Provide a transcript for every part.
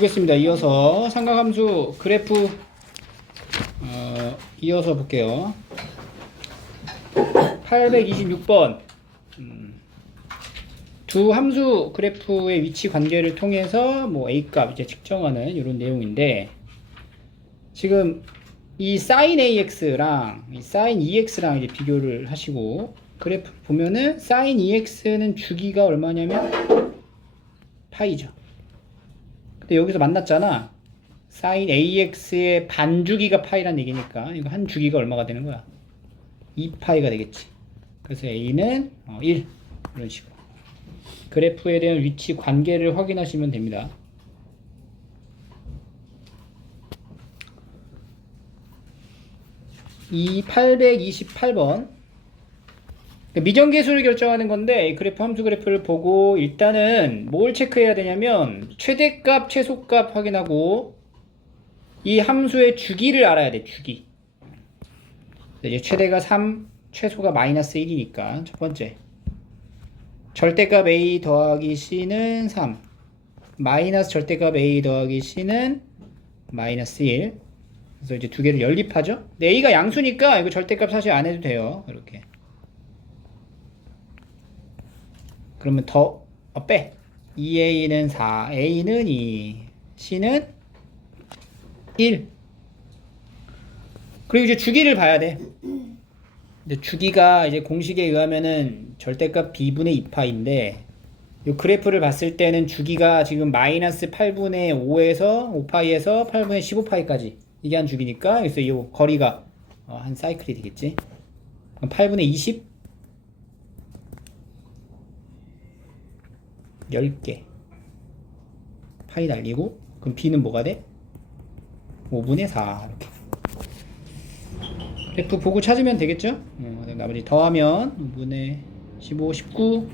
보겠습니다. 이어서 삼각함수 그래프 이어서 볼게요. 826번 두 함수 그래프의 위치 관계를 통해서 뭐 A값 이제 측정하는 이런 내용인데, 지금 이 sin AX랑 이 sin EX랑 이제 비교를 하시고 그래프 보면은 sin EX는 주기가 얼마냐면 파이죠. 근데 여기서 만났잖아. sin AX의 반주기가 파이란 얘기니까 이거 한 주기가 얼마가 되는 거야? 2파이가 되겠지. 그래서 A는 1 이런 식으로 그래프에 대한 위치 관계를 확인하시면 됩니다. 이 828번 미정계수를 결정하는 건데, 이 그래프 함수 그래프를 보고 일단은 뭘 체크해야 되냐면 최대값 최소값 확인하고 이 함수의 주기를 알아야 돼. 주기. 이제 최대가 3, 최소가 마이너스 1이니까 첫 번째 절대값 a 더하기 c는 3, 마이너스 절대값 a 더하기 c는 마이너스 1. 그래서 이제 두 개를 연립하죠. 근데 a가 양수니까 이거 절대값 사실 안 해도 돼요. 이렇게. 그러면 더 빼. 2a는 4, a는 2, c는 1. 그리고 이제 주기를 봐야 돼. 근데 주기가 이제 공식에 의하면은 절대값 b분의 2파인데, 이 그래프를 봤을 때는 주기가 지금 마이너스 8분의 5에서 5파이에서 8분의 15파이까지 이게 한 주기니까, 그래서 이 거리가 한 사이클이 되겠지. 그럼 8분의 20 10개 파이 날리고, 그럼 b는 뭐가 돼? 5분의 4 이렇게 그래프 보고 찾으면 되겠죠? 나머지 더하면 5분의 15, 19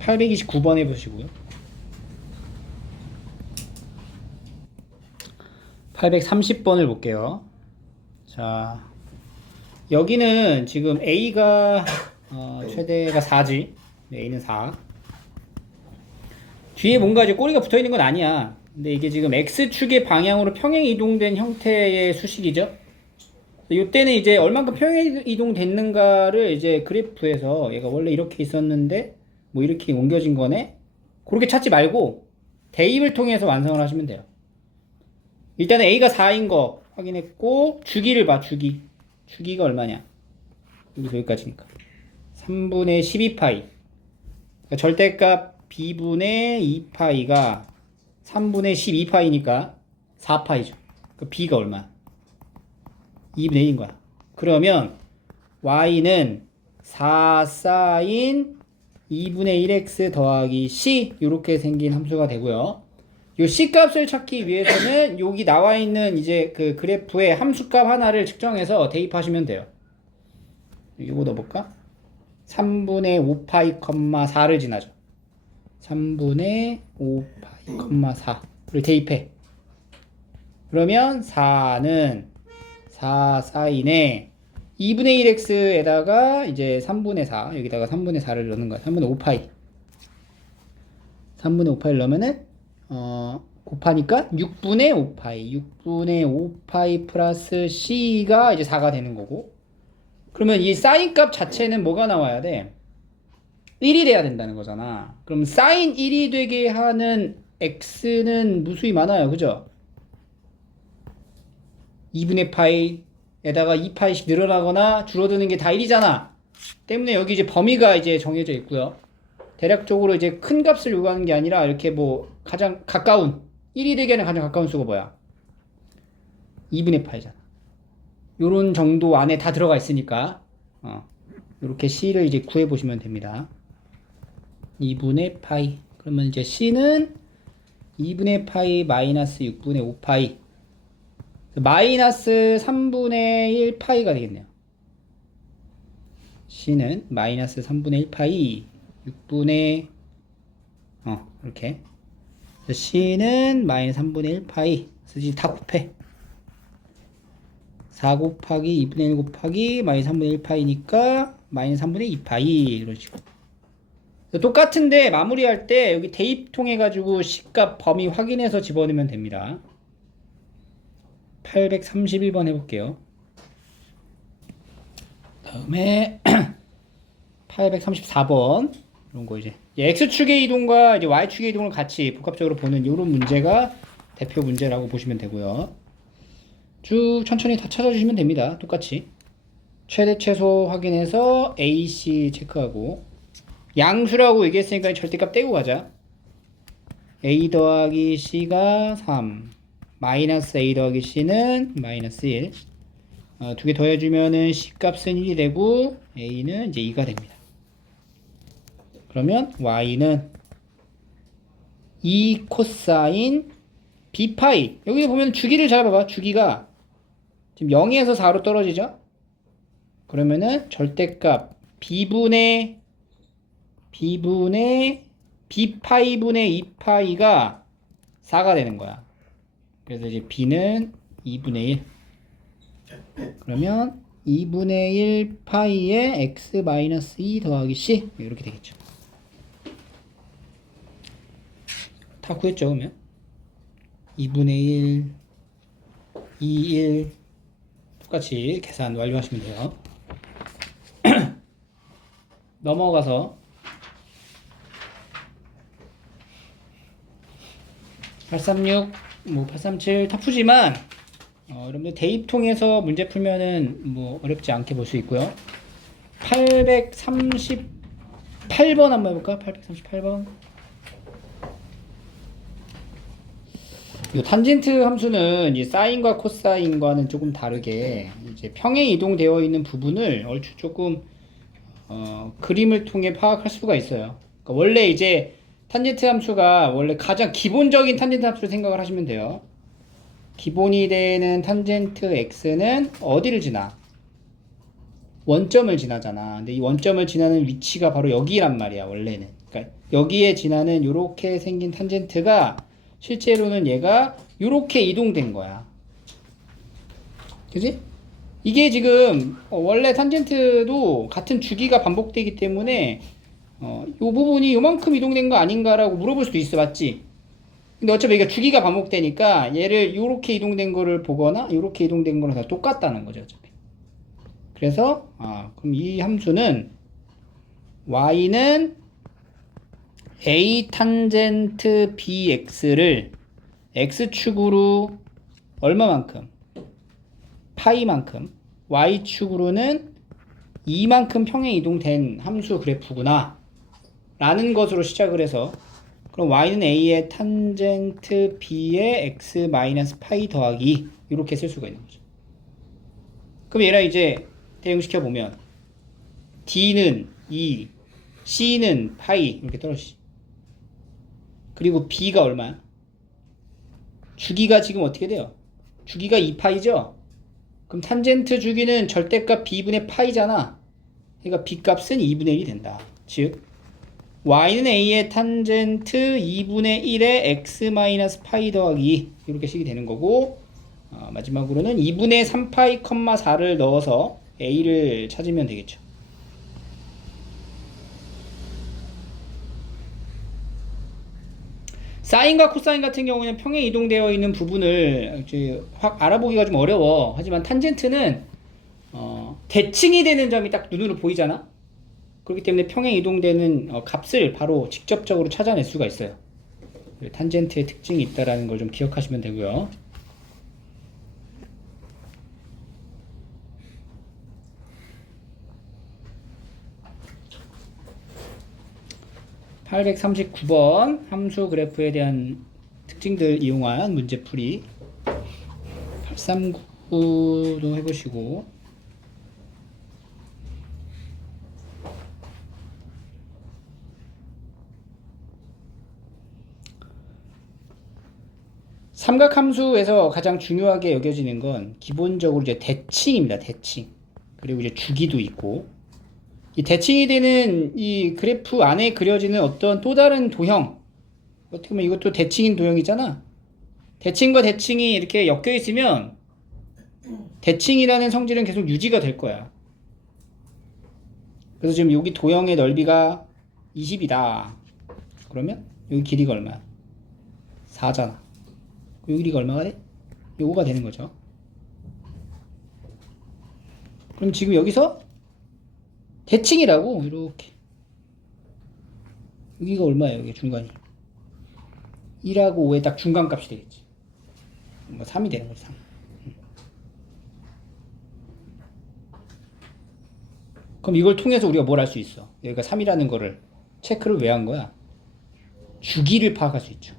829번 해보시고요. 830번을 볼게요. 자, 여기는 지금 A가 최대가 4지. A는 4. 뒤에 뭔가 이제 꼬리가 붙어 있는 건 아니야. 근데 이게 지금 X축의 방향으로 평행 이동된 형태의 수식이죠. 이때는 이제 얼만큼 평행 이동됐는가를 이제 그래프에서 얘가 원래 이렇게 있었는데 뭐 이렇게 옮겨진 거네? 그렇게 찾지 말고 대입을 통해서 완성을 하시면 돼요. 일단은 A가 4인 거 확인했고, 주기를 봐. 주기가 얼마냐? 여기서 여기까지니까 3분의 12파이. 그러니까 절대값 B분의 2파이가 3분의 12파이니까 4파이죠. 그 B가 얼마? 2분의 1인 거야. 그러면 Y는 4 사인 2분의 1x 더하기 C, 이렇게 생긴 함수가 되고요. 요 C 값을 찾기 위해서는 여기 나와 있는 이제 그 그래프의 함수값 하나를 측정해서 대입하시면 돼요. 이거 넣어볼까? 3분의 5파이, 4를 지나죠. 3분의 5파이, 4를 대입해. 그러면 4는 4 사인에 2분의 1x에다가 이제 3분의 4, 여기다가 3분의 4를 넣는 거야. 3분의 5파이. 3분의 5파이를 넣으면은 곱하니까 6분의 5파이. 6분의 5파이 플러스 c가 이제 4가 되는 거고. 그러면 이 사인 값 자체는 뭐가 나와야 돼? 1이 돼야 된다는 거잖아. 그럼 사인 1이 되게 하는 x는 무수히 많아요. 그죠? 2분의 파이에다가 2파이씩 늘어나거나 줄어드는 게 다 1이잖아. 때문에 여기 이제 범위가 이제 정해져 있고요. 대략적으로 이제 큰 값을 요구하는 게 아니라 이렇게 뭐 가장 가까운 1이 되게 하는 가장 가까운 수가 뭐야? 2분의 파이잖아. 요런 정도 안에 다 들어가 있으니까 이렇게 C를 이제 구해 보시면 됩니다. 2분의 파이. 그러면 이제 C는 2분의 파이 마이너스 6분의 5파이 마이너스 3분의 1 파이가 되겠네요. C는 마이너스 3분의 1 파이 6분의 이렇게 C는 마이너스 3분의 1 파이. 그래서 이제 다 곱해. 4 곱하기 2분의 1 곱하기 마이너스 3분의 1 파이니까 마이너스 3분의 2 파이 이런 식으로. 똑같은데 마무리할 때 여기 대입 통해 가지고 C값 범위 확인해서 집어넣으면 됩니다. 831번 해볼게요. 다음에 834번 이런 거 이제 X축의 이동과 이제 Y축의 이동을 같이 복합적으로 보는 이런 문제가 대표 문제라고 보시면 되고요. 쭉 천천히 다 찾아주시면 됩니다. 똑같이 최대 최소 확인해서 AC 체크하고 양수라고 얘기했으니까 절대값 떼고 가자. A 더하기 C가 3 마이너스 A 더하기 C는 마이너스 1 두 개 더해주면은 C값은 1이 되고 A는 이제 2가 됩니다. 그러면 Y는 2 코사인 B파이 여기 보면 주기를 잘 봐봐. 주기가 지금 0에서 4로 떨어지죠? 그러면은 절대값 B분의 B파이분의 2파이가 4가 되는 거야. 그래서 이제 B는 2분의 1 그러면 2분의 1 파이에 X-2 더하기 C 이렇게 되겠죠. 다 구했죠 그러면 2분의 1 2, 1 똑같이 계산 완료하시면 돼요. 넘어가서 836, 837 다 푸지만 여러분들 대입 통해서 문제 풀면은 뭐 어렵지 않게 볼 수 있고요. 838번 한번 해볼까? 838번. 이 탄젠트 함수는 이제 사인과 코사인과는 조금 다르게 이제 평행 이동되어 있는 부분을 얼추 조금 그림을 통해 파악할 수가 있어요. 그러니까 원래 이제 탄젠트 함수가 원래 가장 기본적인 탄젠트 함수를 생각을 하시면 돼요. 기본이 되는 탄젠트 x는 어디를 지나? 원점을 지나잖아. 근데 이 원점을 지나는 위치가 바로 여기란 말이야, 원래는. 그러니까 여기에 지나는 이렇게 생긴 탄젠트가 실제로는 얘가 이렇게 이동된 거야. 그지? 이게 지금 원래 탄젠트도 같은 주기가 반복되기 때문에 이 부분이 요만큼 이동된 거 아닌가라고 물어볼 수도 있어, 맞지? 근데 어차피 이게 주기가 반복되니까 얘를 요렇게 이동된 거를 보거나 요렇게 이동된 거랑 다 똑같다는 거죠, 어차피. 그래서 그럼 이 함수는 y는 a 탄젠트 bx를 x축으로 얼마만큼? 파이만큼, y축으로는 이만큼 평행 이동된 함수 그래프구나 라는 것으로 시작을 해서 그럼 y는 a의 탄젠트 b의 x 마이너스 파이 더하기 이렇게 쓸 수가 있는 거죠. 그럼 얘랑 이제 대응시켜 보면 d는 2, c는 파이 이렇게 떨어지지. 그리고 b가 얼마야? 주기가 지금 어떻게 돼요? 주기가 2파이죠? 그럼 탄젠트 주기는 절대값 b분의 파이잖아. 그러니까 b값은 2분의 1이 된다. 즉 y는 a의 탄젠트 2분의 1의 x 마이너스 파이 더하기 이렇게 식이 되는 거고 마지막으로는 2분의 3파이, 4를 넣어서 a를 찾으면 되겠죠. 사인과 코사인 같은 경우는 평행 이동되어 있는 부분을 이제 확 알아보기가 좀 어려워. 하지만 탄젠트는 대칭이 되는 점이 딱 눈으로 보이잖아. 그렇기 때문에 평행 이동되는 값을 바로 직접적으로 찾아낼 수가 있어요. 탄젠트의 특징이 있다는 걸 좀 기억하시면 되고요. (839번) 함수 그래프에 대한 특징들 이용한 문제풀이 839도 해보시고 삼각함수에서 가장 중요하게 여겨지는 건 기본적으로 이제 대칭입니다. 대칭. 그리고 이제 주기도 있고 이 대칭이 되는 이 그래프 안에 그려지는 어떤 또 다른 도형 어떻게 보면 이것도 대칭인 도형이잖아. 대칭과 대칭이 이렇게 엮여 있으면 대칭이라는 성질은 계속 유지가 될 거야. 그래서 지금 여기 도형의 넓이가 20이다. 그러면 여기 길이가 얼마야? 4잖아. 여기 길이가 얼마가 돼? 요거가 되는 거죠. 그럼 지금 여기서 대칭이라고 이렇게 여기가 얼마예요? 여기 중간이 1하고 5의 딱 중간값이 되겠지. 3이 되는 거지. 3. 그럼 이걸 통해서 우리가 뭘 할 수 있어? 여기가 3이라는 거를 체크를 왜 한 거야? 주기를 파악할 수 있죠.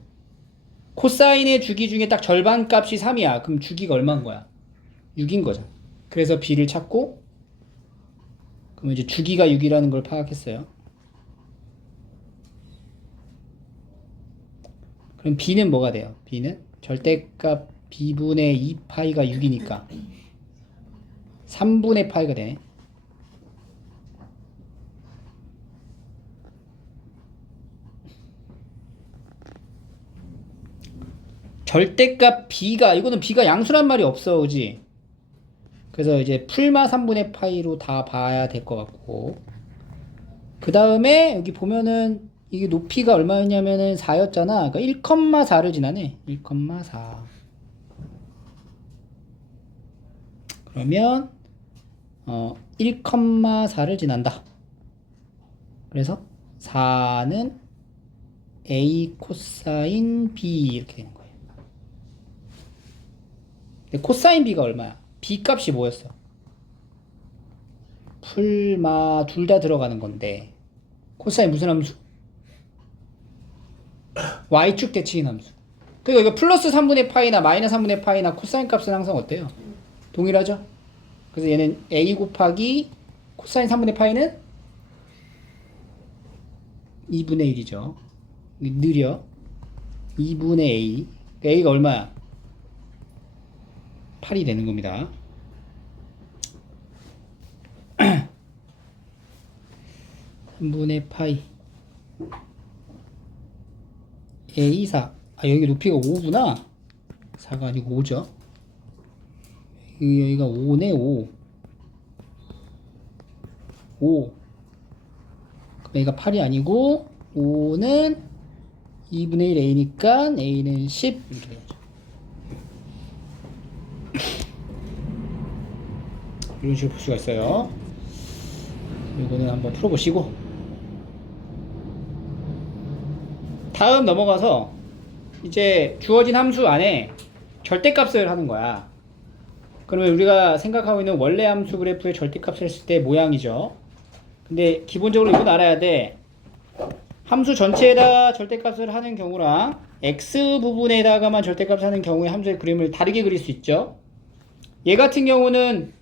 코사인의 주기 중에 딱 절반 값이 3이야. 그럼 주기가 얼마인 거야? 6인 거죠. 그래서 b를 찾고, 그러면 이제 주기가 6이라는 걸 파악했어요. 그럼 b는 뭐가 돼요? b는 절대값 b분의 2파이가 6이니까 3분의 파이가 되네. 절대값 b가, 이거는 b가 양수란 말이 없어, 그지? 그래서 이제 풀마 3분의 파이로 다 봐야 될 것 같고, 그 다음에 여기 보면은 이게 높이가 얼마였냐면은 4였잖아. 그러니까 1,4를 지나네. 1,4. 그러면 1,4를 지난다. 그래서 4는 a 코사인 b 이렇게 되는 거예요. 근데 코사인 b가 얼마야? b 값이 뭐였어? 풀마 둘 다 들어가는 건데, 코사인 무슨 함수? y축 대칭인 함수. 그러니까 이거 플러스 3분의 파이나 마이너스 3분의 파이나 코사인 값은 항상 어때요? 동일하죠? 그래서 얘는 a 곱하기 코사인 3분의 파이는 2분의 1이죠. 느려. 2분의 a. 그러니까 a가 얼마야? 8이 되는 겁니다. 분의 파이 a 4. 아, 여기 높이가 5구나. 4가 아니고 5죠. 여기가 5네. 5 그럼 a가 8이 아니고 5는 2분의 1 a니까 a는 10 이렇게 되죠. 이런 식으로 볼 수가 있어요. 이거는 한번 풀어보시고, 다음 넘어가서 이제 주어진 함수 안에 절대값을 하는 거야. 그러면 우리가 생각하고 있는 원래 함수 그래프의 절대값을 했을 때 모양이죠. 근데 기본적으로 이건 알아야 돼. 함수 전체에다 절대값을 하는 경우랑 x 부분에다가만 절대값을 하는 경우에 함수의 그림을 다르게 그릴 수 있죠. 얘 같은 경우는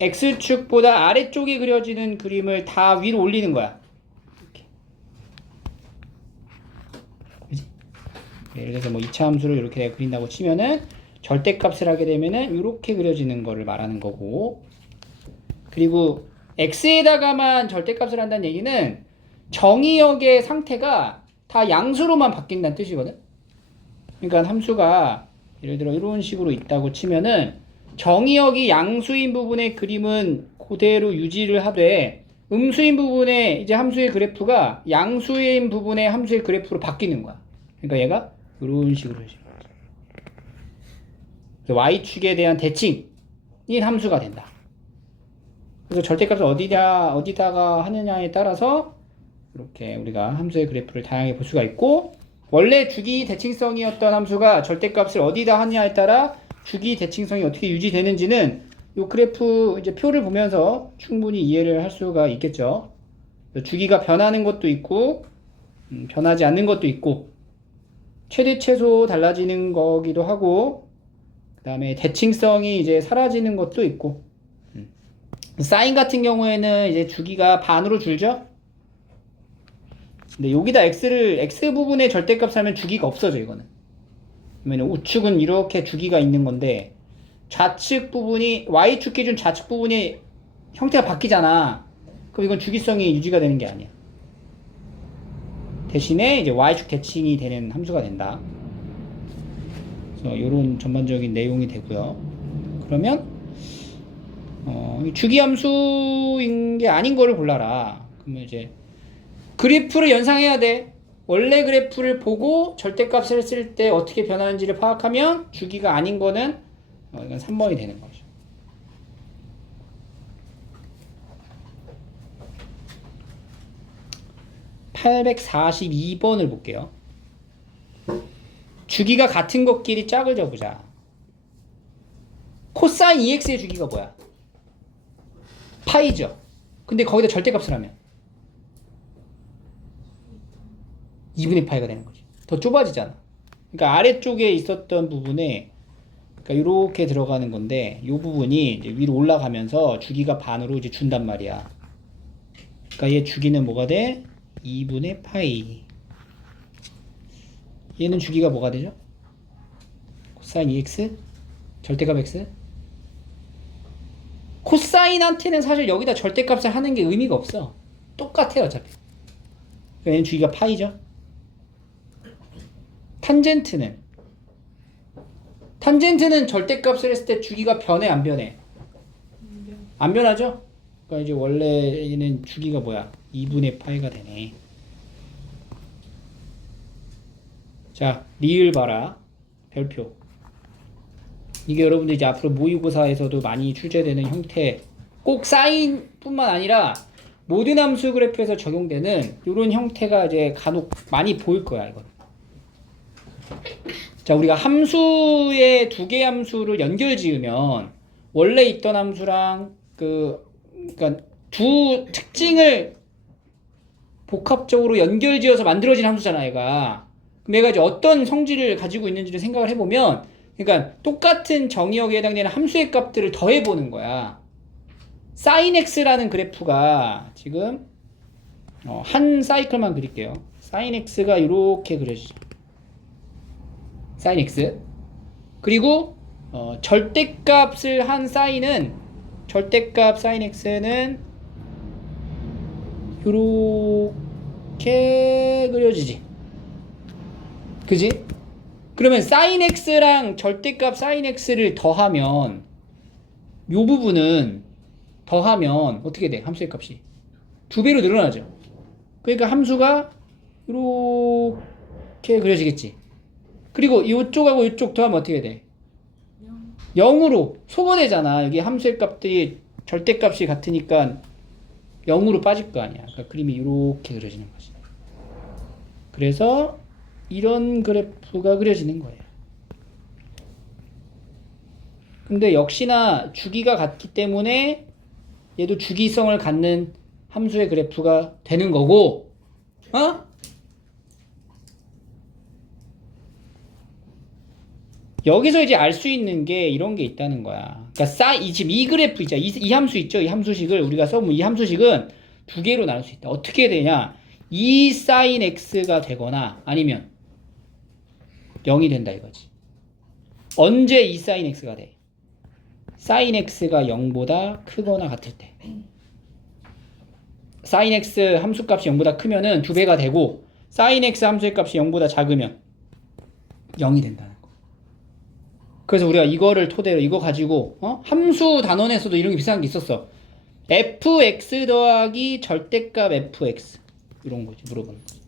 x축보다 아래쪽에 그려지는 그림을 다 위로 올리는 거야. 이렇게. 그치? 예를 들어서 뭐 2차 함수를 이렇게 그린다고 치면은 절대값을 하게 되면은 이렇게 그려지는 거를 말하는 거고, 그리고 x에다가만 절대값을 한다는 얘기는 정의역의 상태가 다 양수로만 바뀐다는 뜻이거든. 그러니까 함수가 예를 들어 이런 식으로 있다고 치면은 정의역이 양수인 부분의 그림은 그대로 유지를 하되, 음수인 부분의 이제 함수의 그래프가 양수인 부분의 함수의 그래프로 바뀌는 거야. 그러니까 얘가 이런 식으로 해주는 거죠. 그래서 y축에 대한 대칭인 함수가 된다. 그래서 절대값을 어디다가 하느냐에 따라서 이렇게 우리가 함수의 그래프를 다양하게 볼 수가 있고, 원래 주기 대칭성이었던 함수가 절대값을 어디다 하느냐에 따라 주기 대칭성이 어떻게 유지되는지는 이 그래프 이제 표를 보면서 충분히 이해를 할 수가 있겠죠. 주기가 변하는 것도 있고, 변하지 않는 것도 있고, 최대 최소 달라지는 거기도 하고, 그 다음에 대칭성이 이제 사라지는 것도 있고, 사인 같은 경우에는 이제 주기가 반으로 줄죠. 근데 여기다 x 부분의 절대값 하면 주기가 없어져. 이거는 그러면 우측은 이렇게 주기가 있는 건데, 좌측 부분이 y축 기준 좌측 부분이 형태가 바뀌잖아. 그럼 이건 주기성이 유지가 되는 게 아니야. 대신에 이제 y축 대칭이 되는 함수가 된다. 그래서 이런 전반적인 내용이 되고요. 그러면 주기 함수인 게 아닌 거를 골라라. 그러면 이제 그래프를 연상해야 돼. 원래 그래프를 보고 절대값을 쓸 때 어떻게 변하는지를 파악하면 주기가 아닌 거는 이건 3번이 되는 거죠. (842번을) 볼게요. 주기가 같은 것끼리 짝을 져보자. 코사인 EX의 주기가 뭐야? 파이죠. 근데 거기다 절대값을 하면 2분의 파이가 되는 거지. 더 좁아지잖아. 그러니까 아래쪽에 있었던 부분에 그러니까 이렇게 들어가는 건데 이 부분이 이제 위로 올라가면서 주기가 반으로 이제 준단 말이야. 그러니까 얘 주기는 뭐가 돼? 2분의 파이. 얘는 주기가 뭐가 되죠? 코사인 EX? 절대값 X? 코사인한테는 사실 여기다 절대값을 하는 게 의미가 없어. 똑같아요 어차피. 그러니까 얘는 주기가 파이죠. 탄젠트는 절대값을 했을 때 주기가 변해 안 변해? 안 변하죠? 그러니까 이제 원래는 주기가 뭐야? 2분의 파이가 되네. 자, 리을 봐라. 별표. 이게 여러분들 이제 앞으로 모의고사에서도 많이 출제되는 형태. 꼭 사인뿐만 아니라 모든 함수 그래프에서 적용되는 이런 형태가 이제 간혹 많이 보일 거야, 이건. 자, 우리가 함수의 두 개의 함수를 연결 지으면 원래 있던 함수랑 그러니까 두 특징을 복합적으로 연결 지어서 만들어진 함수잖아, 얘가. 그럼 얘가 이제 어떤 성질을 가지고 있는지를 생각을 해보면, 그러니까 똑같은 정의역에 해당되는 함수의 값들을 더해보는 거야. sin x라는 그래프가 지금 한 사이클만 그릴게요. sin x가 이렇게 그려지죠. sin x. 그리고 절대값을 한 사인은 절대값 sin x는 이렇게 그려지지. 그지? 그러면 sin x랑 절대값 sin x를 더하면 요 부분은 더하면 어떻게 돼? 함수의 값이 2배로 늘어나죠. 그러니까 함수가 이렇게 그려지겠지. 그리고 이쪽하고 이쪽 더하면 어떻게 돼? 0으로 소거되잖아. 여기 함수의 값들이 절대값이 같으니까 0으로 빠질 거 아니야. 그러니까 그림이 이렇게 그려지는 거지. 그래서 이런 그래프가 그려지는 거예요. 근데 역시나 주기가 같기 때문에 얘도 주기성을 갖는 함수의 그래프가 되는 거고, 여기서 이제 알 수 있는 게 이런 게 있다는 거야. 그러니까 지금 이 그래프 있죠. 이 함수 있죠. 이 함수식을 우리가 써보면 이 함수식은 두 개로 나눌 수 있다. 어떻게 되냐? 2 sin x가 되거나 아니면 0이 된다 이거지. 언제 2 sin x가 돼? sin x가 0보다 크거나 같을 때. sin x 함수값이 0보다 크면은 2배가 되고 sin x 함수의 값이 0보다 작으면 0이 된다는 거. 그래서 우리가 이거를 토대로 이거 가지고 함수 단원에서도 이런 게 비슷한 게 있었어. fx 더하기 절대값 fx 이런 거지. 물어보는 거지.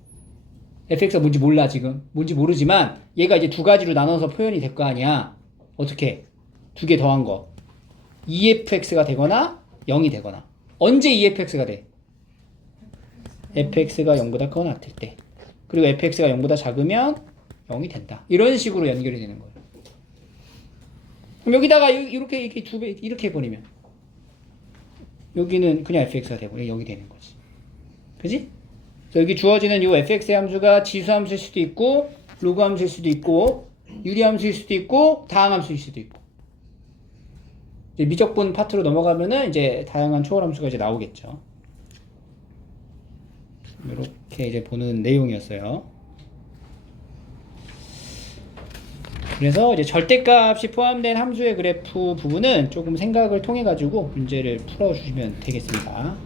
fx가 뭔지 몰라 지금. 뭔지 모르지만 얘가 이제 두 가지로 나눠서 표현이 될 거 아니야. 어떻게? 두 개 더한 거. 2fx가 되거나 0이 되거나. 언제 2fx가 돼? fx가 0보다 크거나 같을 때. 그리고 fx가 0보다 작으면 0이 된다. 이런 식으로 연결이 되는 거예요. 그럼 여기다가 이렇게 두 배 이렇게 해버리면 여기는 그냥 fx가 되고 0이 되는 거지. 그지? 여기 주어지는 이 fx의 함수가 지수함수일 수도 있고 로그 함수일 수도 있고 유리함수일 수도 있고 다항함수일 수도 있고. 이제 미적분 파트로 넘어가면은 이제 다양한 초월함수가 이제 나오겠죠. 이렇게 이제 보는 내용이었어요. 그래서 이제 절대값이 포함된 함수의 그래프 부분은 조금 생각을 통해 가지고 문제를 풀어주시면 되겠습니다.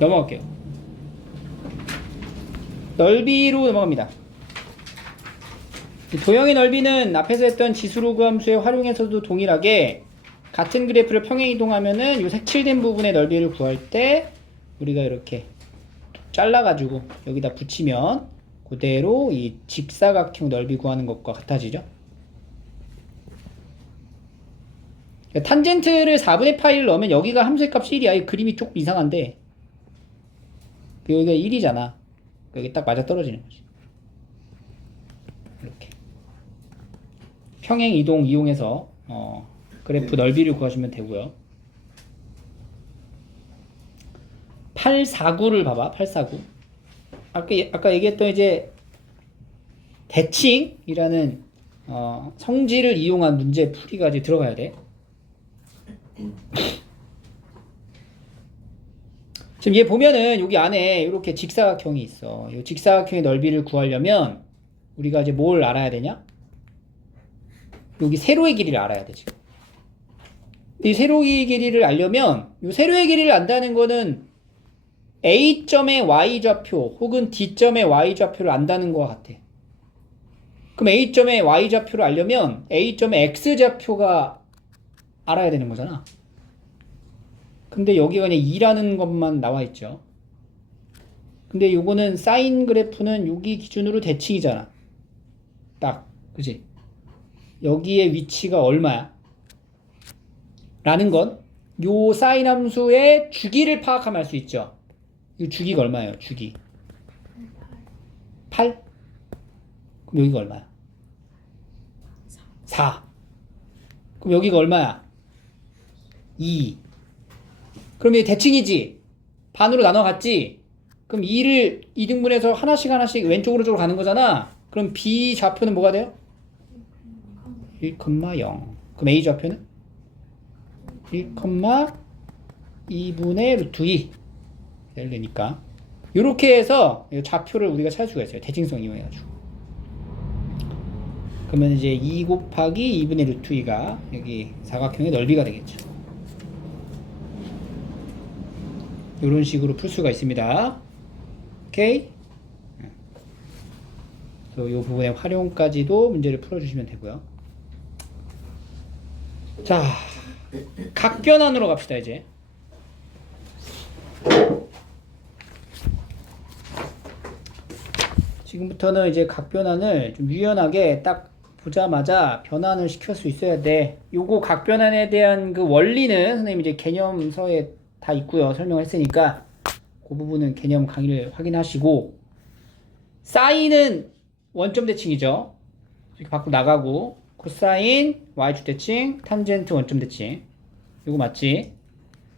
넘어갈게요. 넓이로 넘어갑니다. 도형의 넓이는 앞에서 했던 지수로그 함수의 활용에서도 동일하게 같은 그래프를 평행 이동하면은 이 색칠된 부분의 넓이를 구할 때 우리가 이렇게 잘라가지고 여기다 붙이면 그대로 이 직사각형 넓이 구하는 것과 같아지죠. 탄젠트를 4분의 파이를 넣으면 여기가 함수의 값이 1이야. 이 그림이 조금 이상한데 여기가 1이잖아. 여기 딱 맞아 떨어지는 거지. 이렇게 평행 이동 이용해서 그래프 넓이를 구하시면 되고요. 849를 봐봐. 849. 아까 얘기했던 이제 대칭이라는 성질을 이용한 문제 풀이가 이제 들어가야 돼. 지금 얘 보면은 여기 안에 이렇게 직사각형이 있어. 이 직사각형의 넓이를 구하려면 우리가 이제 뭘 알아야 되냐? 여기 세로의 길이를 알아야 돼, 지금. 이 세로의 길이를 알려면 이 세로의 길이를 안다는 거는 A점의 Y좌표 혹은 D점의 Y좌표를 안다는 것 같아. 그럼 A점의 Y좌표를 알려면 A점의 X좌표가 알아야 되는 거잖아. 근데 여기가 그냥 2라는 것만 나와 있죠. 근데 요거는 사인 그래프는 여기 기준으로 대칭이잖아. 딱, 그지? 여기에 위치가 얼마야? 라는 건 요 사인 함수의 주기를 파악하면 알 수 있죠. 이 주기가 얼마예요? 주기 8? 그럼 여기가 얼마야? 4. 그럼 여기가 얼마야? 2. 그럼 이게 대칭이지? 반으로 나눠갔지? 그럼 2를 2등분해서 하나씩 왼쪽으로 쪽으로 가는 거잖아. 그럼 B 좌표는 뭐가 돼요? 1,0. 그럼 A 좌표는? 1,2분의 루트 2 되니까 이렇게 해서 좌표를 우리가 찾을 수가 있어요. 대칭성 이용해가지고. 그러면 이제 2 곱하기 2분의 루트 2가 여기 사각형의 넓이가 되겠죠. 이런 식으로 풀 수가 있습니다. 오케이? 그래서 이 부분의 활용까지도 문제를 풀어주시면 되고요. 자, 각변환으로 갑시다. 이제 지금부터는 이제 각변환을 좀 유연하게 딱 보자마자 변환을 시킬 수 있어야 돼. 요거 각변환에 대한 그 원리는 선생님 이제 개념서에 다 있고요. 설명을 했으니까 그 부분은 개념 강의를 확인하시고, 사인은 원점 대칭이죠. 이렇게 밖으로 나가고, 코사인 y축 대칭, 탄젠트 원점 대칭. 이거 맞지?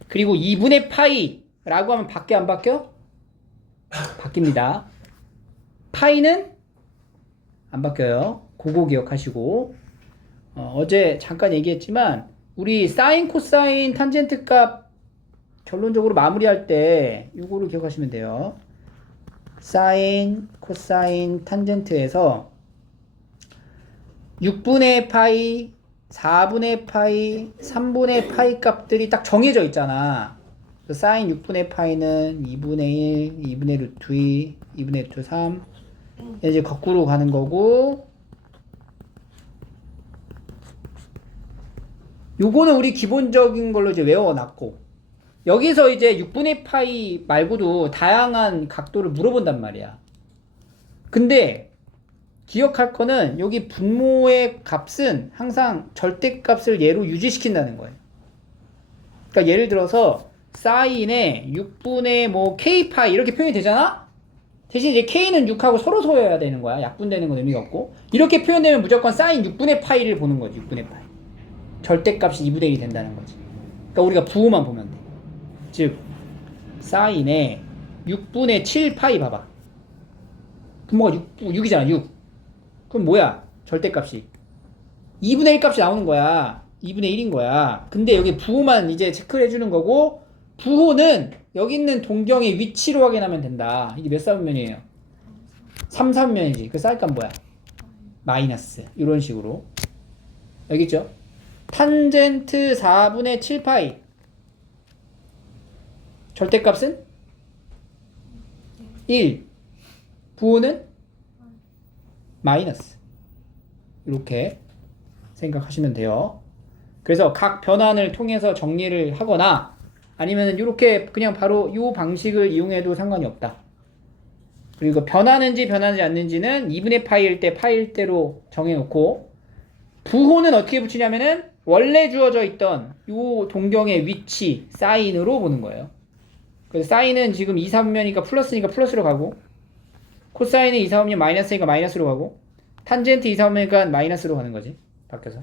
그리고 2분의 파이라고 하면 바뀌어 안 바뀌어? 바뀝니다. 파이는 안 바뀌어요. 그거 기억하시고, 어제 잠깐 얘기했지만 우리 사인, 코사인, 탄젠트 값 결론적으로 마무리할 때 이거를 기억하시면 돼요. 사인, 코사인, 탄젠트에서 6분의 파이, 4분의 파이, 3분의 파이 값들이 딱 정해져 있잖아. 사인 6분의 파이는 2분의 1, 2분의 루트 2, 2분의 루트 3. 이제 거꾸로 가는 거고, 요거는 우리 기본적인 걸로 이제 외워놨고, 여기서 이제 6분의 파이 말고도 다양한 각도를 물어본단 말이야. 근데 기억할 거는 여기 분모의 값은 항상 절대값을 얘로 유지시킨다는 거예요. 그러니까 예를 들어서 사인에 6분의 뭐 k파이 이렇게 표현이 되잖아? 대신 이제 k는 6하고 서로 서여야 되는 거야. 약분되는 건 의미가 없고. 이렇게 표현되면 무조건 사인 6분의 파이를 보는 거지. 6분의 파이. 절대값이 2분의 1이 된다는 거지. 그러니까 우리가 부호만 보면 돼. 즉 사인에 6분의 7파이 봐봐. 분모가 6이잖아. 6. 그럼 뭐야? 절대값이 2분의 1 값이 나오는 거야. 2분의 1인 거야. 근데 여기 부호만 이제 체크를 해주는 거고, 부호는 여기 있는 동경의 위치로 확인하면 된다. 이게 몇 사분면이에요? 3, 4분면이지. 그 쌀값 뭐야? 마이너스. 이런 식으로. 알겠죠? 탄젠트 4분의 7파이. 절대값은 1. 부호는 마이너스. 이렇게 생각하시면 돼요. 그래서 각 변환을 통해서 정리를 하거나, 아니면 이렇게 그냥 바로 이 방식을 이용해도 상관이 없다. 그리고 변하는지 변하지 않는지는 2분의 파이일 때 파이일대로 정해놓고, 부호는 어떻게 붙이냐면은 원래 주어져 있던 이 동경의 위치 사인으로 보는 거예요. 그래서 사인은 지금 2, 4분면이니까 플러스니까 플러스로 가고, 코사인은 2, 4분면 마이너스니까 마이너스로 가고, 탄젠트 2, 4분면이니까 마이너스로 가는 거지. 바뀌어서.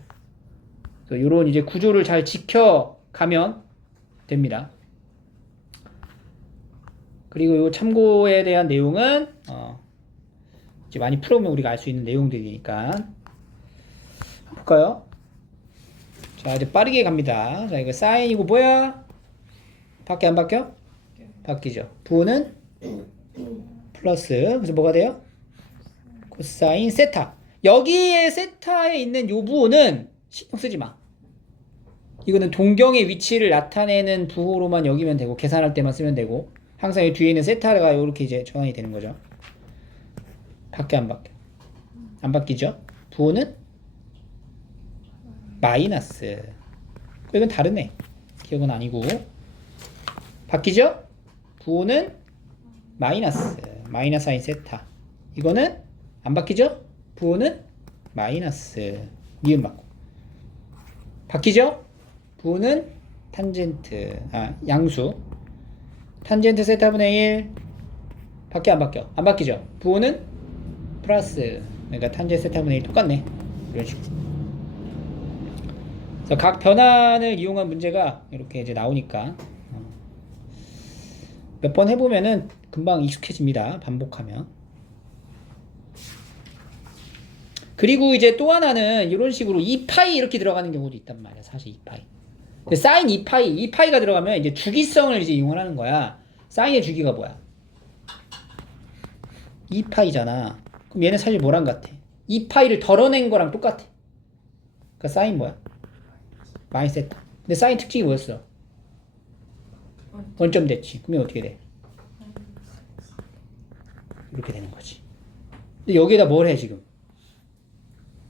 그래서 이런 이제 구조를 잘 지켜가면 됩니다. 그리고 요 참고에 대한 내용은 이제 많이 풀어보면 우리가 알 수 있는 내용들이니까 볼까요? 자, 이제 빠르게 갑니다. 자, 이거 사인이고 뭐야? 바뀌어 안 바뀌어? 바뀌죠. 부호는 플러스. 그래서 뭐가 돼요? 코사인 세타. 여기에 세타에 있는 요 부호는 신경 쓰지 마. 이거는 동경의 위치를 나타내는 부호로만 여기면 되고, 계산할 때만 쓰면 되고, 항상 이 뒤에 있는 세타가 이렇게 이제 전환이 되는 거죠. 바뀌어 안 바뀌어? 안 바뀌죠? 부호는 마이너스. 이건 다르네. 기억은 아니고. 바뀌죠? 부호는 마이너스. 마이너스 사인 세타. 이거는 안 바뀌죠? 부호는 마이너스. 니은 맞고. 바뀌죠? 부호는 탄젠트. 양수. 탄젠트 세타분의 1. 바뀌어 안 바뀌어? 안 바뀌죠? 부호는 플러스. 그러니까 탄젠트 세타분의 1 똑같네. 이런 식으로. 그래서 각 변환을 이용한 문제가 이렇게 이제 나오니까 몇 번 해보면은 금방 익숙해집니다. 반복하면. 그리고 이제 또 하나는 이런 식으로 2파이 이렇게 들어가는 경우도 있단 말이야. 사실 2파이. 사인 2파이, 2파이가 들어가면 이제 주기성을 이제 이용을 하는 거야. 사인의 주기가 뭐야? 2파이잖아. 그럼 얘는 사실 뭐랑 같아? 2파이를 덜어낸 거랑 똑같아. 그러니까 사인 뭐야? 마이너스 세타. 근데 사인 특징이 뭐였어? 원점 대치. 그러면 어떻게 돼? 이렇게 되는 거지. 근데 여기에다 뭘 해 지금?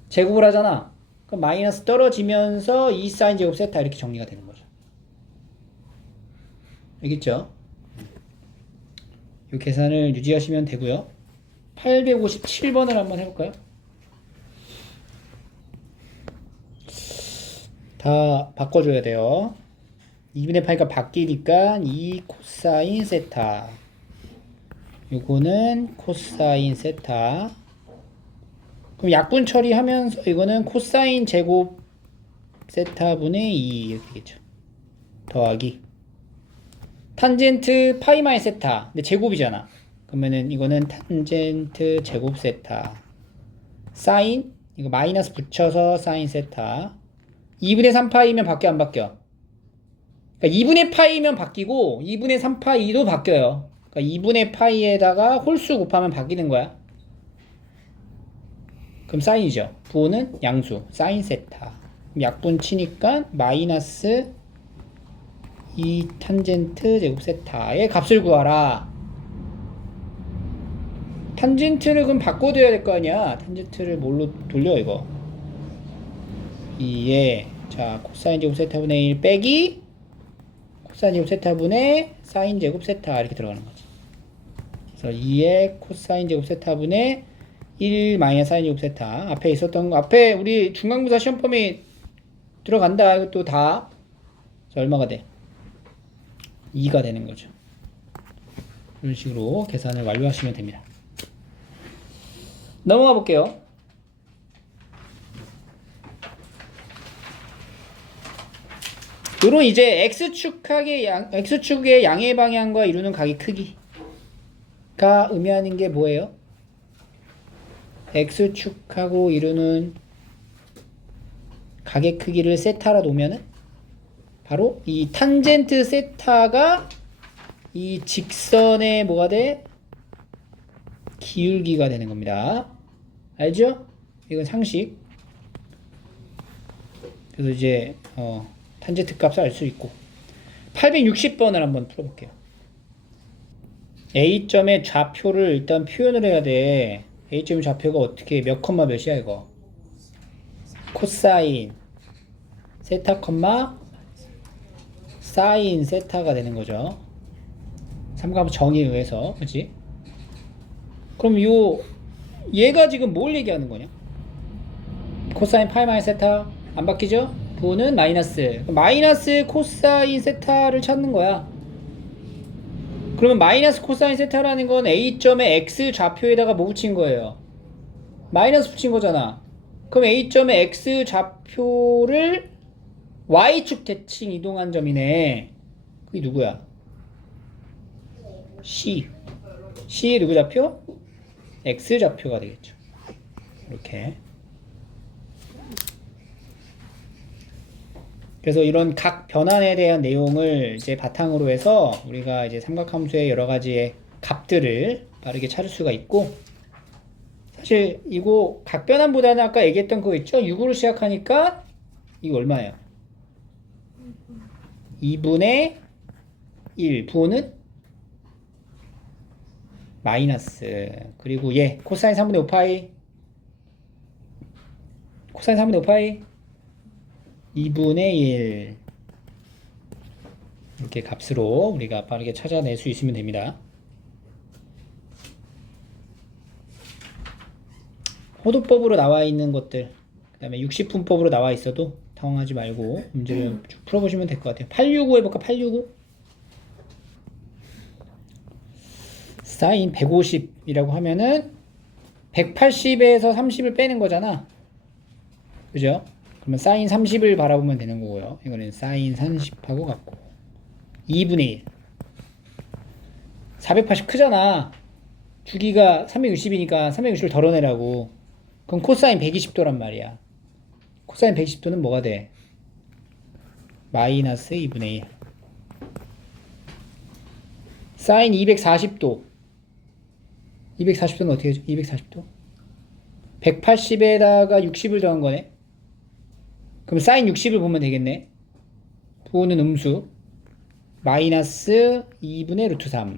제곱을 하잖아. 그럼 마이너스 떨어지면서 2 사인 제곱 세타 이렇게 정리가 되는 거죠. 알겠죠? 이 계산을 유지하시면 되고요. 857번을 한번 해볼까요? 다 바꿔줘야 돼요. 2분의 8가 바뀌니까 2 코사인 세타. 요거는 코사인 세타. 그럼 약분 처리하면서 이거는 코사인 제곱 세타분의 2 이렇게 되겠죠. 더하기 탄젠트 파이 마이 세타. 근데 제곱이잖아. 그러면은 이거는 탄젠트 제곱 세타. 사인 이거 마이너스 붙여서 사인 세타. 2분의 3파이면 바뀌어 안 바뀌어? 그러니까 2분의 파이면 바뀌고 2분의 3파이도 바뀌어요. 그러니까 2분의 파이에다가 홀수 곱하면 바뀌는 거야. 그럼 사인이죠. 부호는 양수. 사인 세타. 약분 치니까 마이너스 2 탄젠트 제곱 세타의 값을 구하라. 탄젠트를 그럼 바꿔둬야 될 거 아니야. 탄젠트를 뭘로 돌려 이거? 2에 자 코사인 제곱 세타분의 1 빼기 코사인 제곱 세타분의 사인 제곱 세타 이렇게 들어가는 거지. 그래서 2에 코사인 제곱 세타분의 1 마이너스 사인 제곱 세타. 앞에 있었던 거 앞에 우리 중간고사 시험범위 들어간다. 이것도 다 자, 얼마가 돼? 2가 되는 거죠. 이런 식으로 계산을 완료하시면 됩니다. 넘어가 볼게요. 요런 이제 X축의 양의 방향과 이루는 각의 크기가 의미하는 게 뭐예요? X축하고 이루는 각의 크기를 세타라 놓으면은 바로 이 탄젠트 세타가 이 직선의 뭐가 돼? 기울기가 되는 겁니다. 알죠? 이건 상식. 그래서 이제 탄젠트 값을 알 수 있고 860번을 한번 풀어볼게요. A점의 좌표를 일단 표현을 해야 돼. A점의 좌표가 어떻게 몇 컴마 몇이야 이거? 코사인 세타 컴마 사인 세타가 되는 거죠. 삼각함수 정의에 의해서. 그치? 그럼 얘가 지금 뭘 얘기하는 거냐? 코사인 파이 마이너스 세타 안 바뀌죠? 부호는 마이너스. 마이너스 코사인 세타를 찾는 거야. 그러면 마이너스 코사인 세타라는 건 A점의 X 좌표에다가 뭐 붙인 거예요? 마이너스 붙인 거잖아. 그럼 A점의 X 좌표를 Y축 대칭 이동한 점이네. 그게 누구야? C. C의 누구 좌표? X 좌표가 되겠죠. 이렇게. 그래서 이런 각 변환에 대한 내용을 이제 바탕으로 해서 우리가 이제 삼각함수의 여러 가지의 값들을 빠르게 찾을 수가 있고, 사실 이거 각 변환보다는 아까 얘기했던 그거 있죠? 6으로 시작하니까 이거 얼마예요? 2분의 1. 부호는 마이너스. 그리고 얘 코사인 3분의 5파이. 코사인 3분의 5파이 2분의 1. 이렇게 값으로 우리가 빠르게 찾아낼 수 있으면 됩니다. 호도법으로 나와 있는 것들, 그 다음에 60분법으로 나와 있어도 당황하지 말고 문제를 쭉 풀어보시면 될 것 같아요. 865 해볼까? 865 사인 150이라고 하면은 180에서 30을 빼는 거잖아. 그죠? 그러면 사인 30을 바라보면 되는 거고요. 이거는 사인 30하고 같고 2분의 1. 480 크잖아. 주기가 360이니까 360을 덜어내라고. 그럼 코사인 120도란 말이야. 코사인 120도는 뭐가 돼? 마이너스 2분의 1. 사인 240도. 240도는 어떻게 되죠? 240도. 180에다가 60을 더한 거네. 그럼 사인 60을 보면 되겠네. 부호는 음수. 마이너스 2분의 루트 3.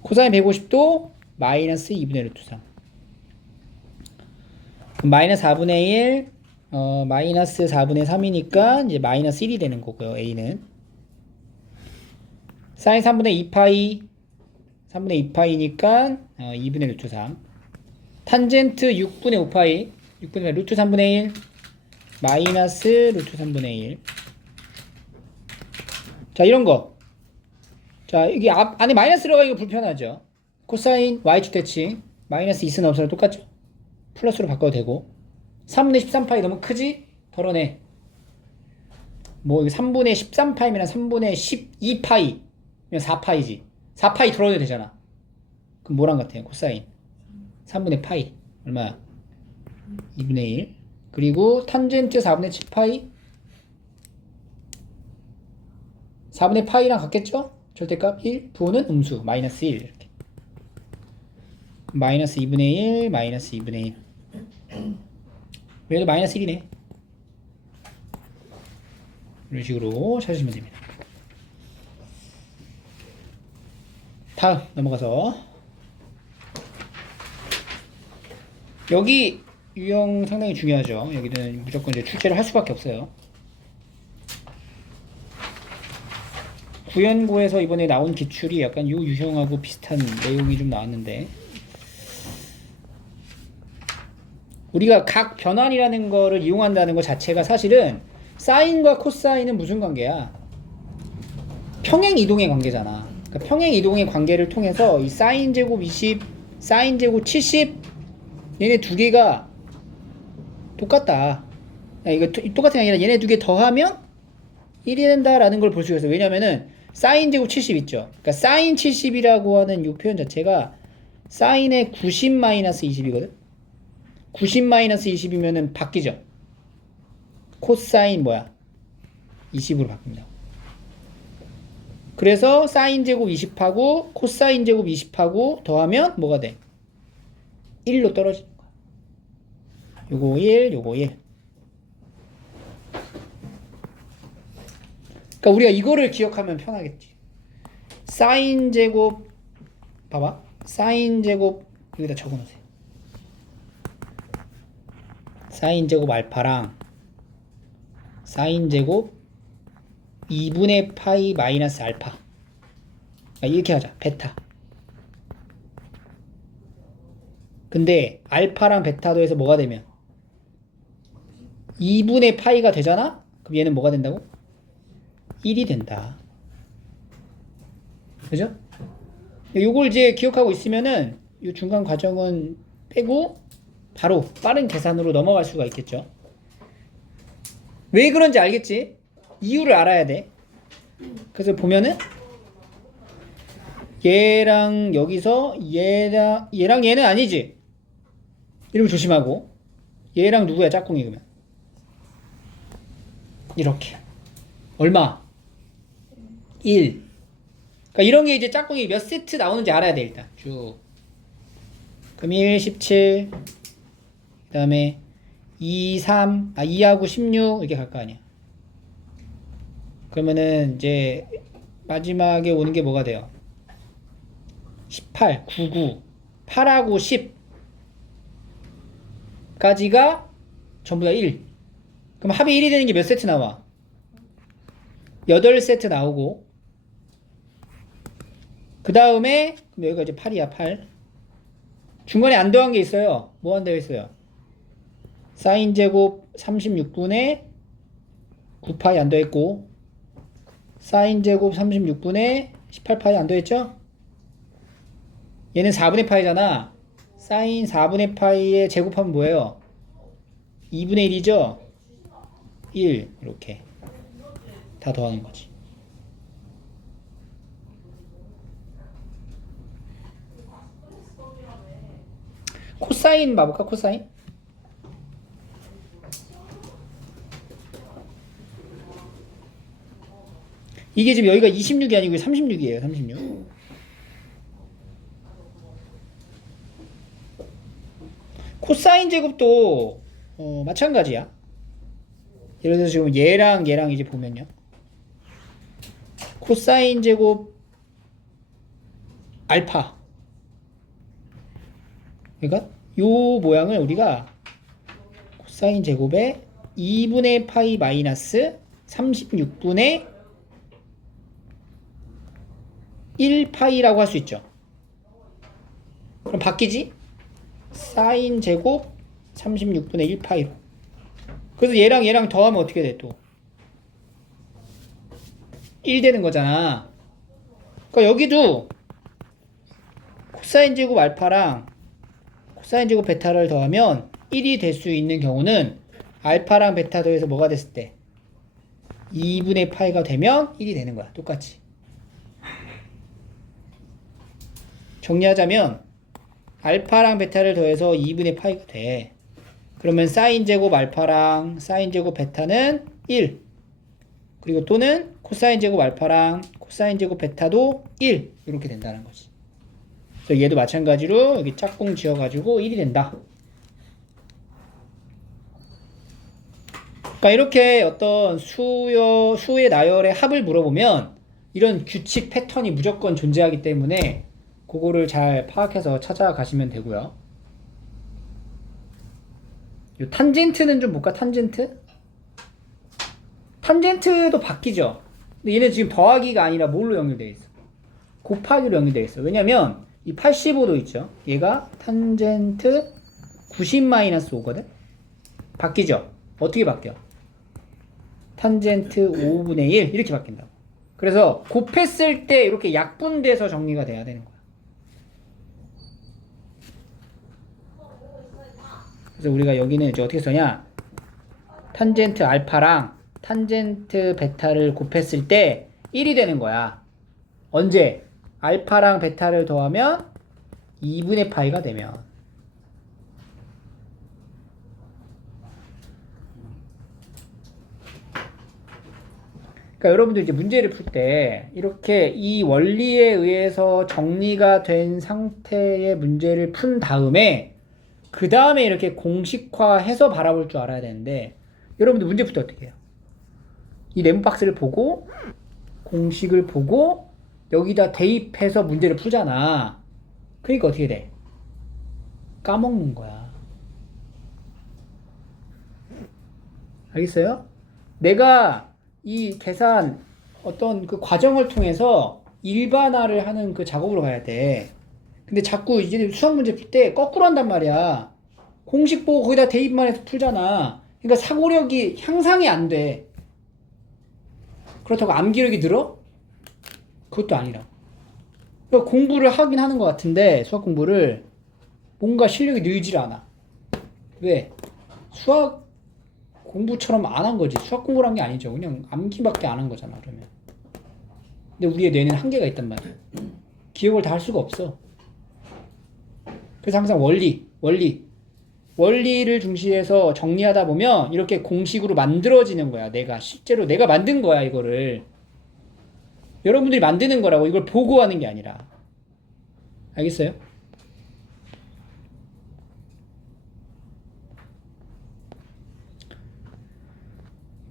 코사인 150도 마이너스 2분의 루트 3. 그럼 마이너스 4분의 1, 마이너스 4분의 3이니까 이제 마이너스 1이 되는 거고요. A는. 사인 3분의 2파이, 3분의 2파이니까 2분의 루트 3. 탄젠트 6분의 5파이, 6분의 루트 3분의 1, 마이너스 루트 3분의 1. 자, 이런 거. 자, 이게 안에 마이너스 들어가기가 불편하죠. 코사인 Y축 대칭, 마이너스 있으나 없으나 똑같죠. 플러스로 바꿔도 되고. 3분의 13파이 너무 크지? 덜어내. 뭐, 이거 3분의 13파이면 3분의 12파이. 4파이지. 4파이 덜어내도 되잖아. 그럼 뭐랑 같아요? 코사인. 3분의 파이. 얼마야? 2분의 1. 그리고 탄젠트 4분의 7파이. 4분의 파이랑 같겠죠? 절대값 1. 부호는 음수. 마이너스 1. 이렇게. 마이너스 2분의 1, 마이너스 2분의 1. 얘도 마이너스 1이네. 이런 식으로 찾으시면 됩니다. 다음 넘어가서 여기 유형 상당히 중요하죠. 여기는 무조건 이제 출제를 할 수밖에 없어요. 구연고에서 이번에 나온 기출이 약간 이 유형하고 비슷한 내용이 좀 나왔는데, 우리가 각 변환이라는 거를 이용한다는 것 자체가 사실은 사인과 코사인은 무슨 관계야? 평행 이동의 관계잖아. 그러니까 평행 이동의 관계를 통해서 이 사인 제곱 20, 사인 제곱 70 얘네 두 개가 똑같다. 이거 똑같은 게 아니라 얘네 두 개 더하면 1이 된다라는 걸 볼 수가 있어요. 왜냐면은 사인 제곱 70 있죠. 그러니까 사인 70이라고 하는 이 표현 자체가 사인의 90 마이너스 20이거든. 90 마이너스 20이면은 바뀌죠. 코사인 뭐야? 20으로 바뀝니다. 그래서 사인 제곱 20하고 코사인 제곱 20하고 더하면 뭐가 돼? 1로 떨어지는 거야. 요거 1, 요거 1. 그러니까 우리가 이거를 기억하면 편하겠지. 사인 제곱, 봐봐. 사인 제곱 여기다 적어놓으세요. 사인 제곱 알파랑 사인 제곱 2분의 파이 마이너스 알파. 이렇게 하자. 베타. 근데 알파랑 베타 더해서 뭐가 되면 2분의 파이가 되잖아? 그럼 얘는 뭐가 된다고? 1이 된다. 그죠? 요걸 이제 기억하고 있으면은 이 중간 과정은 빼고 바로 빠른 계산으로 넘어갈 수가 있겠죠. 왜 그런지 알겠지? 이유를 알아야 돼. 그래서 보면은 얘랑 여기서 얘랑 얘는 아니지. 이러면 조심하고. 얘랑 누구야 짝꿍이 그러면? 이렇게. 얼마? 1. 그러니까 이런 게 이제 짝꿍이 몇 세트 나오는지 알아야 돼 일단. 쭉. 그럼 1, 17. 그 다음에 2, 3. 2하고 16 이렇게 갈 거 아니야. 그러면은 이제 마지막에 오는 게 뭐가 돼요? 18, 9, 9, 8하고 10까지가 전부 다 1. 그럼 합이 1이 되는 게 몇 세트 나와? 8세트 나오고 그 다음에 여기가 이제 8이야 8. 중간에 안 더한 게 있어요. 뭐 안 되어 있어요? 사인 제곱 36분의 9파이 안 더했고 사인 제곱 36분의 18파이 안 더했죠? 얘는 4분의 파이잖아. 사인 4분의 파이의 제곱하면 뭐예요? 2분의 1이죠? 1 이렇게 다 더하는 거지. 코사인 봐볼까? 코사인? 이게 지금 여기가 26이 아니고 36이에요. 36. 코사인 제곱도 마찬가지야. 예를 들어서 지금 얘랑 이제 보면요. 코사인 제곱 알파. 그러니까 요 모양을 우리가 코사인 제곱에 2분의 파이 마이너스 36분의 1파이라고 할 수 있죠. 그럼 바뀌지? 사인 제곱 36분의 1파이로. 그래서 얘랑 더하면 어떻게 돼 또? 1 되는 거잖아. 그러니까 여기도 코사인 제곱 알파랑 코사인 제곱 베타를 더하면 1이 될 수 있는 경우는 알파랑 베타 더해서 뭐가 됐을 때 2분의 파이가 되면 1이 되는 거야. 똑같이. 정리하자면 알파랑 베타를 더해서 2분의 파이가 돼. 그러면 사인 제곱 알파랑 사인 제곱 베타는 1. 그리고 또는 코사인 제곱 알파랑 코사인 제곱 베타도 1. 이렇게 된다는 거지. 그래서 얘도 마찬가지로 여기 짝꿍 지어가지고 1이 된다. 그러니까 이렇게 어떤 수의 나열의 합을 물어보면 이런 규칙 패턴이 무조건 존재하기 때문에 그거를 잘 파악해서 찾아가시면 되고요. 요 탄젠트는 좀 볼까? 탄젠트? 탄젠트도 바뀌죠. 근데 얘는 지금 더하기가 아니라 뭘로 연결되어 있어? 곱하기로 연결되어 있어. 왜냐면 이 85도 있죠. 얘가 탄젠트 90-5거든. 바뀌죠. 어떻게 바뀌어? 탄젠트 5분의 1 이렇게 바뀐다고. 그래서 곱했을 때 이렇게 약분돼서 정리가 돼야 되는 거야. 그래서 우리가 여기는 이제 어떻게 써냐? 탄젠트 알파랑 탄젠트 베타를 곱했을 때 1이 되는 거야. 언제? 알파랑 베타를 더하면 2분의 파이가 되면. 그러니까 여러분들 이제 문제를 풀 때 이렇게 이 원리에 의해서 정리가 된 상태의 문제를 푼 다음에 그 다음에 이렇게 공식화해서 바라볼 줄 알아야 되는데 여러분들 문제 풀 때 어떻게 해요? 이 네모 박스를 보고 공식을 보고 여기다 대입해서 문제를 풀잖아. 그러니까 어떻게 돼? 까먹는 거야. 알겠어요? 내가 이 계산 어떤 그 과정을 통해서 일반화를 하는 그 작업으로 가야 돼. 근데 자꾸 이제 수학 문제 풀 때 거꾸로 한단 말이야. 공식 보고 거기다 대입만 해서 풀잖아. 그러니까 사고력이 향상이 안 돼. 그렇다고 암기력이 늘어? 그것도 아니라. 그러니까 공부를 하긴 하는 것 같은데 수학 공부를 뭔가 실력이 늘질 않아. 왜? 수학 공부처럼 안 한 거지. 수학 공부를 한 게 아니죠. 그냥 암기밖에 안 한 거잖아, 그러면. 근데 우리의 뇌는 한계가 있단 말이야. 기억을 다 할 수가 없어. 그래서 항상 원리를 중시해서 정리하다 보면 이렇게 공식으로 만들어지는 거야. 실제로 내가 만든 거야, 이거를. 여러분들이 만드는 거라고. 이걸 보고 하는 게 아니라. 알겠어요?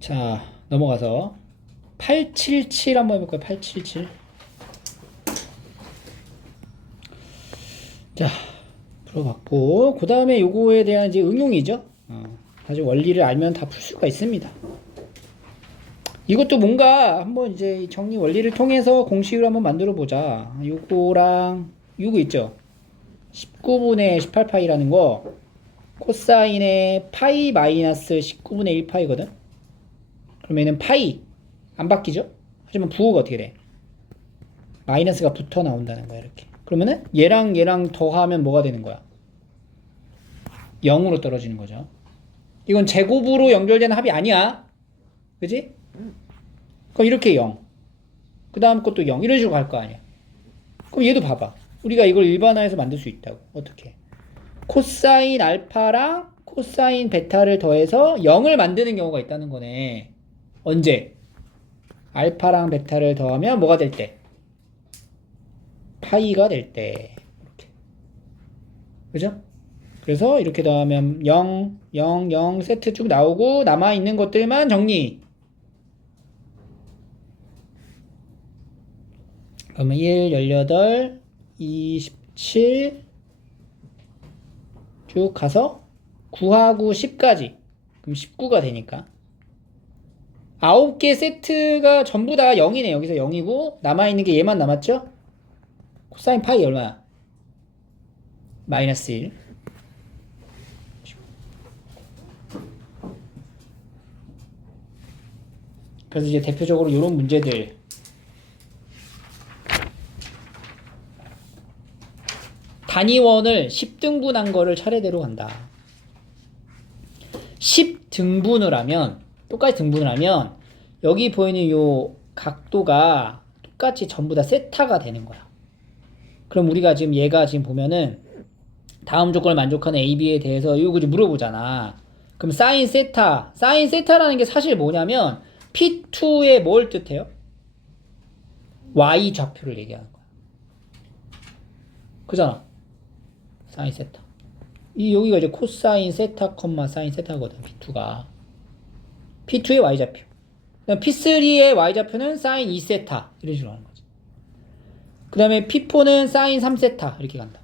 자, 넘어가서 877 한번 해볼까요? 877. 자, 풀어봤고, 그 다음에 요거에 대한 이제 응용이죠. 사실 원리를 알면 다 풀 수가 있습니다. 이것도 뭔가 한번 이제 정리 원리를 통해서 공식을 한번 만들어 보자. 요거랑 요거 있죠. 19분의 18파이라는 거, 코사인의 파이 마이너스 19분의 1파이거든. 그러면은 파이 안 바뀌죠? 하지만 부호가 어떻게 돼? 마이너스가 붙어 나온다는 거야, 이렇게. 그러면은 얘랑 더하면 뭐가 되는 거야? 0으로 떨어지는 거죠. 이건 제곱으로 연결되는 합이 아니야. 그지? 그럼 이렇게 0. 그 다음 것도 0. 이런 식으로 갈 거 아니야. 그럼 얘도 봐봐. 우리가 이걸 일반화해서 만들 수 있다고. 어떻게? 코사인 알파랑 코사인 베타를 더해서 0을 만드는 경우가 있다는 거네. 언제? 알파랑 베타를 더하면 뭐가 될 때? 파이가 될 때. 이렇게. 그죠? 그래서 이렇게 더하면 0, 0, 0 세트 쭉 나오고 남아있는 것들만 정리. 그러면 1, 18, 27 쭉 가서 9하고 10까지. 그럼 19가 되니까. 9개 세트가 전부 다 0이네. 여기서 0이고 남아있는 게 얘만 남았죠? 코사인 파이 얼마야? 마이너스 1. 그래서 이제 대표적으로 이런 문제들. 단위원을 10등분한 거를 차례대로 간다. 10등분을 하면, 똑같이 등분을 하면, 여기 보이는 요 각도가 똑같이 전부 다 세타가 되는 거야. 그럼 우리가 지금 얘가 지금 보면은, 다음 조건을 만족하는 AB에 대해서 이거 물어보잖아. 그럼 사인 세타라는 게 사실 뭐냐면, P2의 뭘 뜻해요? Y 좌표를 얘기하는 거야. 그잖아. 사인 세타. 여기가 이제 코사인 세타, 사인 세타거든, P2가. P2의 Y좌표. P3의 Y좌표는 사인 2세타. 이런 식으로 하는 거지. 그 다음에 P4는 사인 3세타. 이렇게 간다.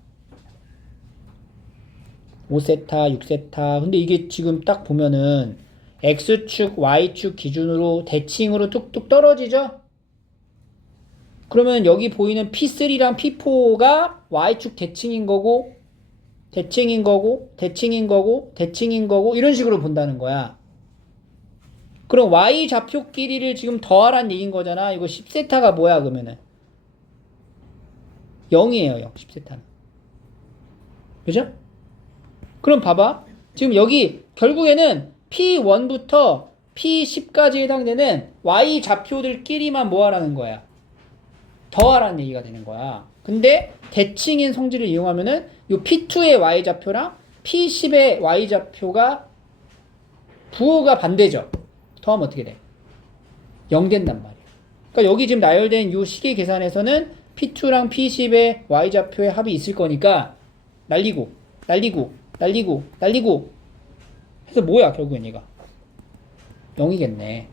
5세타, 6세타. 근데 이게 지금 딱 보면은 X축, Y축 기준으로 대칭으로 뚝뚝 떨어지죠? 그러면 여기 보이는 P3랑 P4가 Y축 대칭인 거고, 대칭인 거고, 대칭인 거고, 대칭인 거고, 이런 식으로 본다는 거야. 그럼 Y 좌표 길이를 지금 더하란 얘기인 거잖아. 이거 10세타가 뭐야, 그러면은? 0이에요, 0. 10세타는. 그죠? 그럼 봐봐. 지금 여기 결국에는 P1부터 P10까지 해당되는 Y 좌표들끼리만 뭐하라는 거야? 더하라는 얘기가 되는 거야. 근데 대칭인 성질을 이용하면은 요 P2의 Y좌표랑 P10의 Y좌표가 부호가 반대죠. 더하면 어떻게 돼? 0 된단 말이야. 그러니까 여기 지금 나열된 요 식의 계산에서는 P2랑 P10의 Y좌표의 합이 있을 거니까 날리고 해서 뭐야 결국엔 얘가 0이겠네.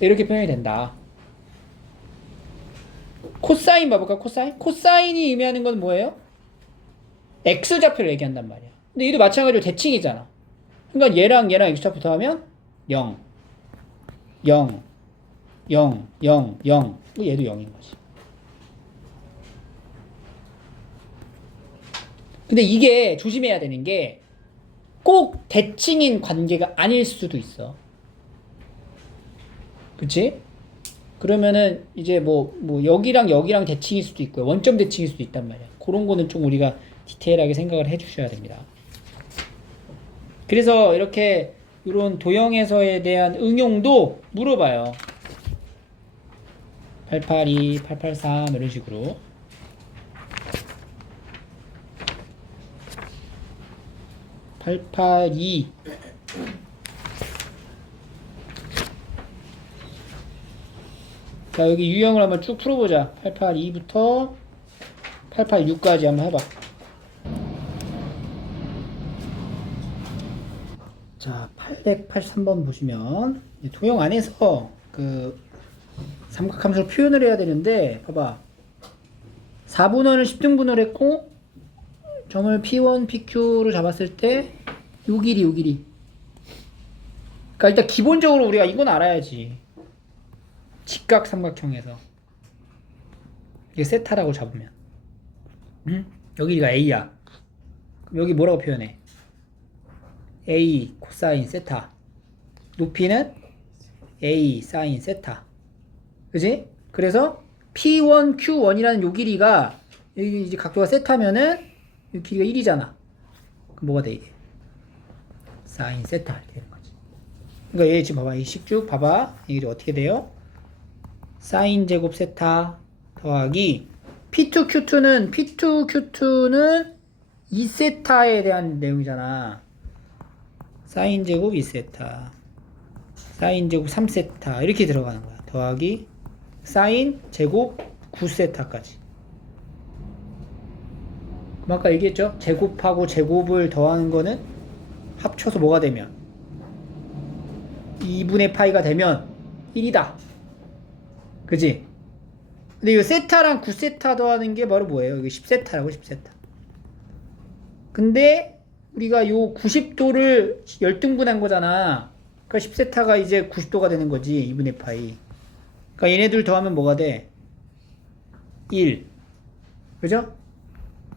이렇게 표현이 된다. 코사인 봐볼까? 코사인이 의미하는 건 뭐예요? X좌표를 얘기한단 말이야. 근데 얘도 마찬가지로 대칭이잖아. 그러니까 얘랑 X좌표 더하면 0 0 0, 0, 0. 얘도 0인 거지. 근데 이게 조심해야 되는 게 꼭 대칭인 관계가 아닐 수도 있어. 그치? 그러면은 이제 뭐 여기랑 여기랑 대칭일 수도 있고요. 원점 대칭일 수도 있단 말이야. 그런 거는 좀 우리가 디테일하게 생각을 해 주셔야 됩니다. 그래서 이렇게 이런 도형에서에 대한 응용도 물어봐요. 882, 883 이런 식으로. 882 자, 여기 유형을 한번 쭉 풀어보자. 882부터 886까지 한번 해봐. 자, 883번 보시면 도형 안에서 그 삼각함수를 표현을 해야 되는데 봐봐. 4분원을 10등분을 했고 점을 P1, PQ로 잡았을 때 요 길이. 그러니까 일단 기본적으로 우리가 이건 알아야지. 직각 삼각형에서 이게 세타라고 잡으면 여기가 A야. 그럼 여기 뭐라고 표현해? A 코사인 세타. 높이는 A 사인 세타. 그지? 그래서 P1, Q1이라는 요 길이가 여기 이제 각도가 세타면은 이 길이가 1이잖아. 그럼 뭐가 돼 이게? 사인 세타 이렇게 되는 거지. 그러니까 얘 지금 봐봐. 이 식쭉 봐봐. 이게 어떻게 돼요? 사인 제곱 세타 더하기 P2Q2는 2세타에 대한 내용이잖아. 사인 제곱 2세타 사인 제곱 3세타 이렇게 들어가는 거야. 더하기 사인 제곱 9세타까지. 그럼 아까 얘기했죠? 제곱하고 제곱을 더하는 거는 합쳐서 뭐가 되면 2분의 파이가 되면 1이다. 그지? 근데 이 세타랑 9세타 더하는 게 바로 뭐예요? 이게 10세타라고 10세타. 근데 우리가 요 90도를 열등분한 거잖아. 그러니까 10세타가 이제 90도가 되는 거지. 2분의 파이. 그러니까 얘네들 더하면 뭐가 돼? 1. 그죠?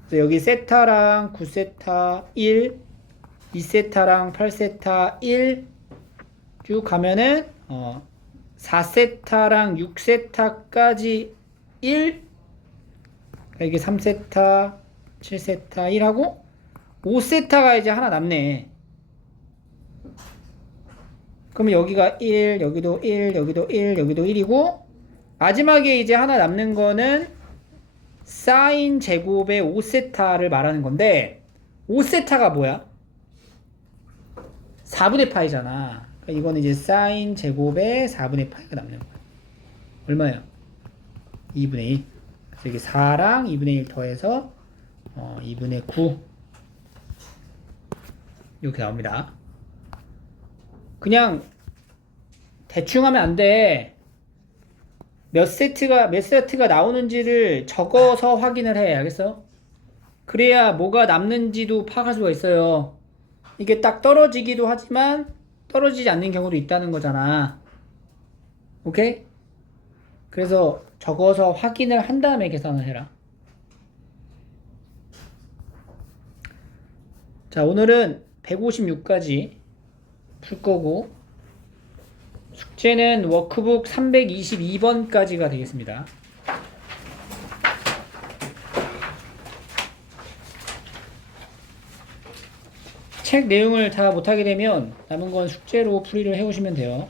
그래서 여기 세타랑 9세타 1, 2세타랑 8세타 1 쭉 가면은 4세타랑 6세타까지 1, 이게 3세타, 7세타 1하고 5세타가 이제 하나 남네. 그러면 여기가 1, 여기도 1, 여기도 1, 여기도 1이고 마지막에 이제 하나 남는 거는 사인 제곱의 5세타를 말하는 건데 5세타가 뭐야? 4분의 파이잖아. 그러니까 이거는 이제 사인 제곱의 4분의 파이가 남는 거야. 얼마야? 2분의 1. 그래서 이게 4랑 2분의 1 더해서 2분의 9 이렇게 나옵니다. 그냥 대충 하면 안 돼. 몇 세트가 나오는지를 적어서 확인을 해. 알겠어? 그래야 뭐가 남는지도 파악할 수가 있어요. 이게 딱 떨어지기도 하지만 떨어지지 않는 경우도 있다는 거잖아. 오케이? 그래서 적어서 확인을 한 다음에 계산을 해라. 자, 오늘은 156까지 풀 거고 숙제는 워크북 322번까지가 되겠습니다. 책 내용을 다 못하게 되면 남은 건 숙제로 풀이를 해오시면 돼요.